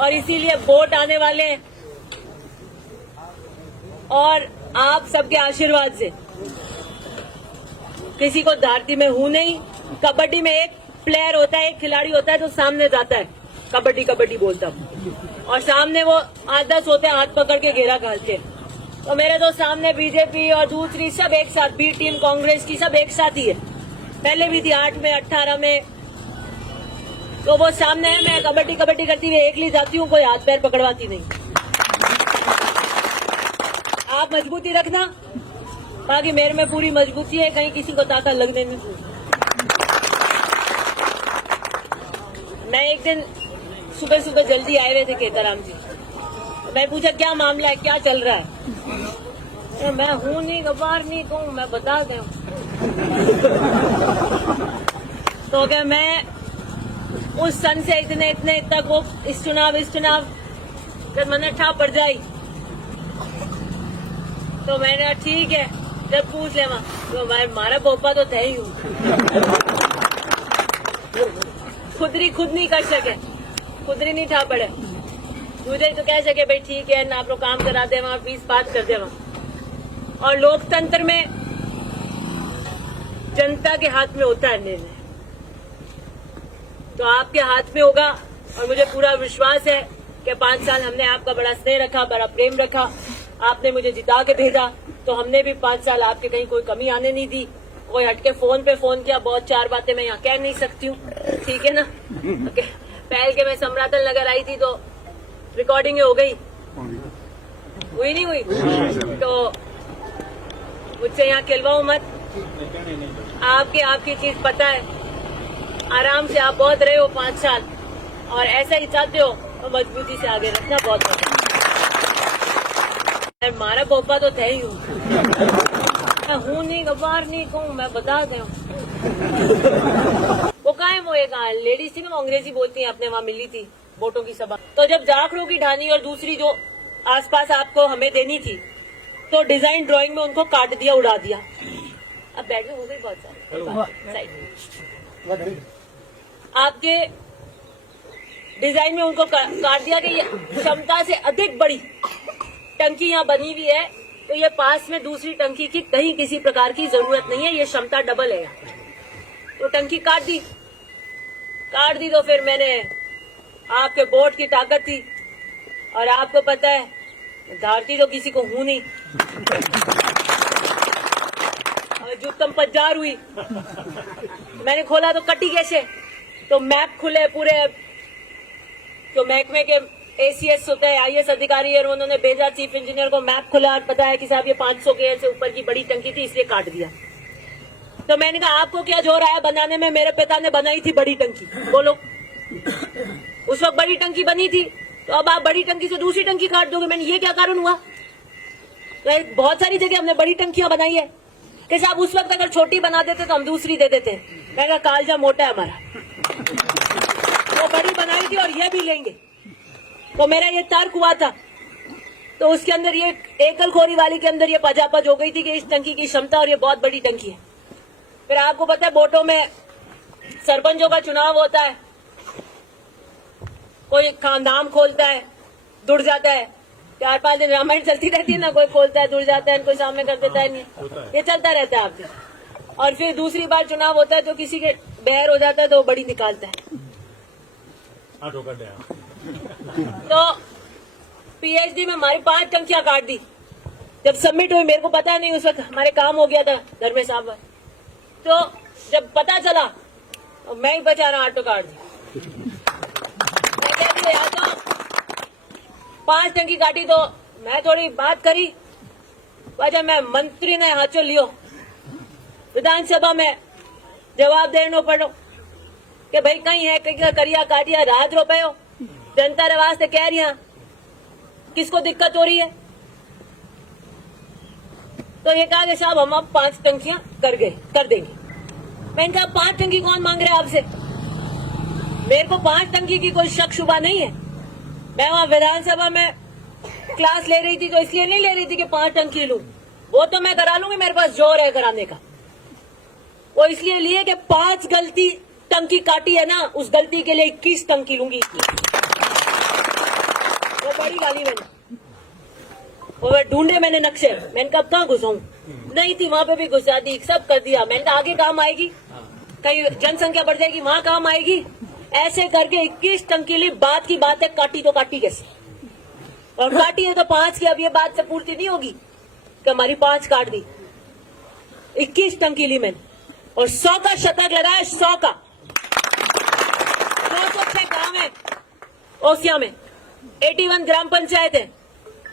और इसीलिए वोट आने वाले हैं और आप सबके आशीर्वाद से किसी को धारती में हूं नहीं। कबड्डी में एक प्लेयर होता है, एक खिलाड़ी होता है जो सामने जाता है, कबड्डी कबड्डी बोलता हूं, और सामने वो 8-10 होते हैं हाथ पकड़ के घेरा घालते हैं। तो मेरे तो सामने बीजेपी और दूसरी सब एक साथ, बी टीम कांग्रेस की सब एक साथ ही है, पहले भी थी 8 में 18 में। तो वो सामने है, मैं कबड्डी कबड्डी करती हुई एकली जाती हूँ, कोई हाथ पैर पकड़वाती नहीं। आप मजबूती रखना, बाकी मेरे में पूरी मजबूती है, कहीं किसी को ताकत लगने नहीं दूंगी। मैं एक दिन सुबह सुबह जल्दी आए हुए थे केताराम जी, मैं पूछा क्या मामला है, क्या चल रहा है। मैं हूं नहीं, गवार नहीं कहूँ, मैं बता दूं। तो क्या मैं उस सन से इतने तक वो इस चुनाव जब मैंने ठा पड़ जाई तो मैंने कहा ठीक है, जब पूछ ले वहां तो मैं मारा पोपा तो थे ही हूँ। खुद नहीं कर सके, खुदरी नहीं ठा पड़े, मुझे तो कह सके भाई ठीक है ना, आप लोग काम करा दे वहां, फीस बात कर दे वहां। और लोकतंत्र में जनता के हाथ में होता है निर्णय, तो आपके हाथ में होगा। और मुझे पूरा विश्वास है कि 5 साल हमने आपका बड़ा स्नेह रखा, बड़ा प्रेम रखा, आपने मुझे जिता के भेजा, तो हमने भी 5 साल आपके कहीं कोई कमी आने नहीं दी। कोई हटके फोन पे फोन किया, बहुत 4 बातें मैं यहाँ कह नहीं सकती हूँ, ठीक है ना। पहल के मैं समरातल नगर आई थी तो रिकॉर्डिंग हो गई, हुई नहीं हुई, तो मुझसे यहाँ खिलवाओ मत। आपकी चीज पता है, आराम से आप बहुत रहे हो 5 साल, और ऐसा ही चाहते हो तो मजबूती से आगे रखना। बहुत मारा पोपा तो थे ही हूँ, मैं हूं नहीं, गवार नहीं कहूँ, मैं बता दूं। वो कहा है, वो एक लेडीज थी ना, वो अंग्रेजी बोलती है, अपने वहां मिली थी वोटों की सभा, तो जब जाखड़ों की ढानी और दूसरी जो आसपास आपको हमें देनी थी, तो डिजाइन ड्राइंग में उनको काट दिया, उड़ा दिया। अब बैठ हो गई बहुत सारी, आपके डिजाइन में उनको काट दिया कि ये क्षमता से अधिक बड़ी टंकी यहाँ बनी हुई है, तो ये पास में दूसरी टंकी की कहीं किसी प्रकार की जरूरत नहीं है, ये क्षमता डबल है। तो टंकी काट दी तो फिर मैंने, आपके बोर्ड की ताकत थी, और आपको पता है धारती तो किसी को हूं नहीं, और जुत्तम पज्जार हुई, मैंने खोला तो कटी कैसे, तो मैप खुले पूरे, जो महकमे के ACS होता है, IAS अधिकारी है, उन्होंने भेजा चीफ इंजीनियर को, मैप खुला और पता है कि साहब ये 500 के से ऊपर की बड़ी टंकी थी, इसलिए काट दिया। तो मैंने कहा आपको क्या जोर आया बनाने में, मेरे पिता ने बनाई थी बड़ी टंकी, बोलो। उस वक्त बड़ी टंकी बनी थी, तो अब आप बड़ी टंकी से दूसरी टंकी काट दोगे, मैंने ये क्या कारण हुआ। तो बहुत सारी जगह हमने बड़ी टंकियां बनाई है कि साहब उस वक्त अगर छोटी बना देते तो हम दूसरी दे देते। मैंने कहा कालजा मोटा है हमारा, वो बड़ी बनाई थी और ये भी लेंगे, तो मेरा ये तर्क हुआ था। तो उसके अंदर ये एकलखोरी वाली के अंदर ये पजापज हो गई थी कि इस टंकी की क्षमता और ये बहुत बड़ी टंकी है। फिर आपको पता है वोटों में सरपंचों का चुनाव होता है, कोई नाम खोलता है, जुड़ जाता है, 4-5 दिन रामायण चलती रहती है ना, कोई खोलता है, जुड़ जाता है, कोई सामने कर देता है, नहीं ये चलता रहता है आपके। और फिर दूसरी बार चुनाव होता है तो किसी के बहर हो जाता है तो वो बड़ी निकालता है। तो PhD में हमारी 5 टंकियां काट दी, जब सबमिट हुई, मेरे को पता नहीं उस वक्त, हमारे काम हो गया था धर्मेश साहब। तो जब पता चला तो मैं ही बचा रहा, ऑटो काट दी। मैं कहती हूँ यार, तो 5 टंकी काटी, तो मैं थोड़ी बात करी, वजह मैं मंत्री ने हाथों लियो, विधानसभा में जवाब देने पड़ो कि भाई कहीं है, कहीं करिया काटिया, राज रुपये हो, जनता रवाज से कह रही है, किसको दिक्कत हो रही है। तो ये कहा कि साहब हम अब 5 टंकियां कर देंगे। मैंने कहा 5 टंकी कौन मांग रहे हैं आपसे, मेरे को 5 टंकी की कोई शक शुबा नहीं है। मैं वहां विधानसभा में क्लास ले रही थी, तो इसलिए नहीं ले रही थी कि 5 टंकी लूं, वो तो मैं करा लूंगी, मेरे पास जोर है कराने का। वो इसलिए लिए कि 5 गलती टंकी काटी है ना, उस गलती के लिए 21 टंकी लूंगी। और ही डाली मैंने, और ढूंढे मैंने नक्शे, मैंने कब कहाँ घुसाऊं, नहीं थी वहां पे भी घुसा दी, सब कर दिया। मैंने कहा आगे काम आएगी, कहीं जनसंख्या बढ़ जाएगी, वहां काम आएगी। ऐसे करके 21 टंकीली, बात की बात है, काटी तो काटी कैसे, और काटी है तो 5 की। अब ये बात से पूर्ति नहीं होगी कि हमारी 5 काट दी। 21 टंकीली मैंने, और 100 का शतक लगाया, 100 का। 206 गांव है ओसिया में, 81 ग्राम पंचायत है,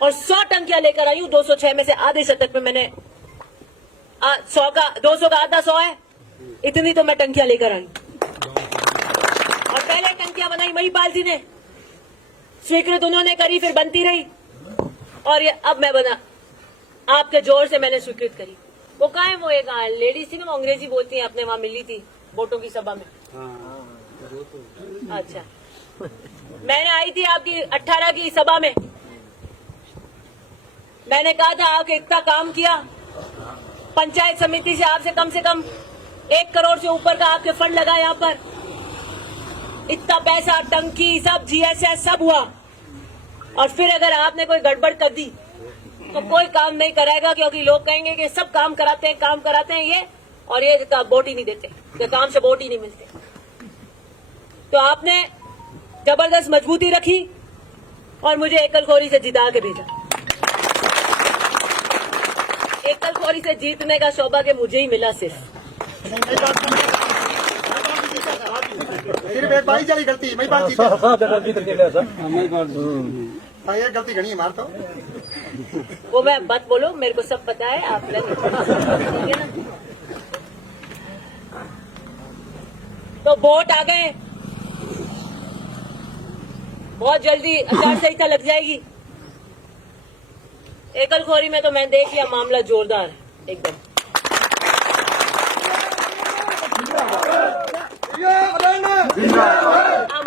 और 100 टंकियां लेकर आई हूं। 206 में से आधे शतक में मैंने 100 का, 200 का आधा 100 है, इतनी तो मैं टंकियां लेकर आई। और पहले टंकियां बनाई महिपाल जी ने, स्वीकृत उन्होंने करी, फिर बनती रही, और ये अब मैं बना, आपके जोर से मैंने स्वीकृत करी। वो कहा है, वो एक लेडीज थी ना, वो अंग्रेजी बोलती है, अपने वहां मिली थी वोटों की सभा में। अच्छा, मैंने आई थी आपकी 18 की सभा में, मैंने कहा था आपके इतना काम किया, पंचायत समिति से आपसे कम 1 करोड़ से ऊपर का आपके फंड लगा, यहाँ पर इतना पैसा, टंकी, सब GSS सब हुआ, और फिर अगर आपने कोई गड़बड़ कर दी तो कोई काम नहीं कराएगा, क्योंकि लोग कहेंगे कि सब काम कराते हैं ये, और ये वोट ही नहीं देते, ये काम से वोट ही नहीं मिलते। तो आपने जबरदस्त मजबूती रखी और मुझे एकलखोरी से जिता के भेजा। एकलखोरी से जीतने का सौभाग्य मुझे ही मिला सिर्फ। सिर्फ एक बाई चली गलती, मैं बात ये गलती गणी है मार तो। वो मैं मत बोलो, मेरे को सब पता है, आप लोग ठीक है ना। तो वोट आ गए, बहुत जल्दी आचार संहिता लग जाएगी। एकलखोरी में तो मैंने देख लिया, मामला जोरदार है एकदम।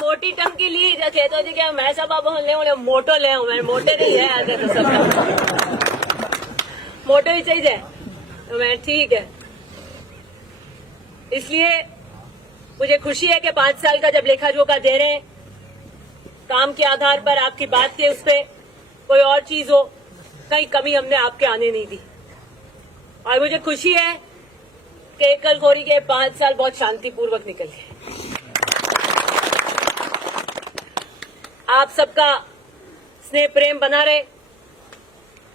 मोटी टंकी ली खेतों जी क्या मैं सब अब ले मोटो ले, मैंने मोटे नहीं है आगे तो सब मोटो ही चाहिए, तो मैं ठीक है। इसलिए मुझे खुशी है कि 5 साल का जब लेखा जोखा दे रहे हैं, काम के आधार पर, आपकी बात के उस पर कोई और चीज हो, कहीं कमी हमने आपके आने नहीं दी। और मुझे खुशी है कि एकलखोरी के 5 साल बहुत शांतिपूर्वक निकल गए। आप सबका स्नेह प्रेम बना रहे,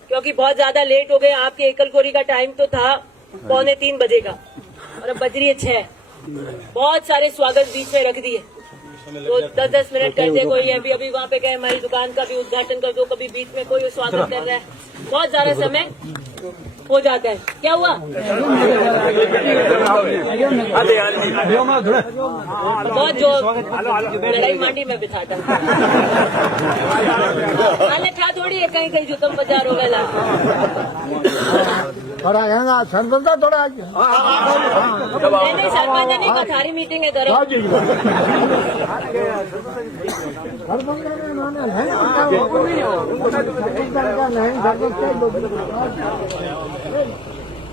क्योंकि बहुत ज्यादा लेट हो गए। आपके एकलखोरी का टाइम तो था 2:45 बजे का, और अब बज रही है 6। बहुत सारे स्वागत बीच में रख दिए, तो 10-10 मिनट करते कोई, अभी वहाँ पे गए, हमारी दुकान का भी उद्घाटन कर दो, कभी बीच में कोई स्वागत कर रहा है, बहुत ज्यादा समय हो जाता है। क्या हुआ? बहुत जो लड़ाई मांडी में बिठाता हाल था थोड़ी है, कहीं जुतम बाजार हो गया थोड़ा सरपंच थोड़ा नहीं, सरपंच नहीं, कथारी मीटिंग है करो।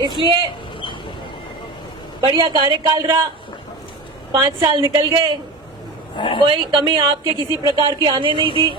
इसलिए बढ़िया कार्यकाल रहा, 5 साल निकल गए, कोई कमी आपके किसी प्रकार की आने नहीं दी।